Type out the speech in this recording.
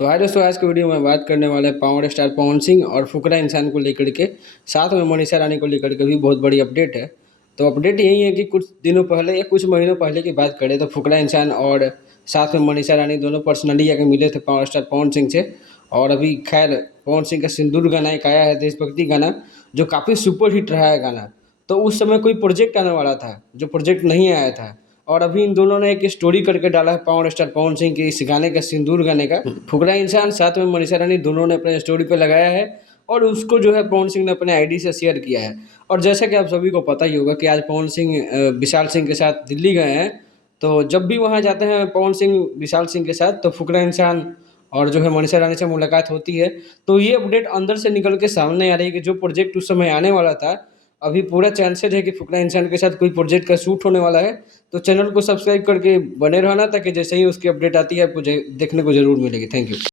तो हाय दोस्तों, आज की वीडियो में बात करने वाले हैं पावर स्टार पवन सिंह और फुकरा इंसान को लेकर के, साथ में मनीषा रानी को लेकर के भी बहुत बड़ी अपडेट है। तो अपडेट यही है कि कुछ दिनों पहले या कुछ महीनों पहले की बात करें तो फुकरा इंसान और साथ में मनीषा रानी दोनों पर्सनली आके मिले थे पावर स्टार पवन सिंह से। और अभी खैर पवन सिंह का सिंदूर गाना एक आया है, देशभक्ति गाना, जो काफ़ी सुपर हिट रहा है गाना। तो उस समय कोई प्रोजेक्ट आने वाला था, जो प्रोजेक्ट नहीं आया था। और अभी इन दोनों ने एक स्टोरी करके डाला है पावर स्टार पवन सिंह के इस गाने का, सिंदूर गाने का। फुकरा इंसान साथ में मनीषा रानी दोनों ने अपने स्टोरी पे लगाया है और उसको जो है पवन सिंह ने अपने आईडी से शेयर किया है। और जैसा कि आप सभी को पता ही होगा कि आज पवन सिंह विशाल सिंह के साथ दिल्ली गए हैं। तो जब भी वहाँ जाते हैं पवन सिंह विशाल सिंह के साथ, तो फुकरा इंसान और जो है मनीषा रानी से मुलाकात होती है। तो ये अपडेट अंदर से निकल के सामने आ रही है कि जो प्रोजेक्ट उस समय आने वाला था, अभी पूरा चांसेज है कि फुकरा इंसान के साथ कोई प्रोजेक्ट का शूट होने वाला है। तो चैनल को सब्सक्राइब करके बने रहना, ताकि जैसे ही उसकी अपडेट आती है आपको देखने को ज़रूर मिलेगी। Thank you.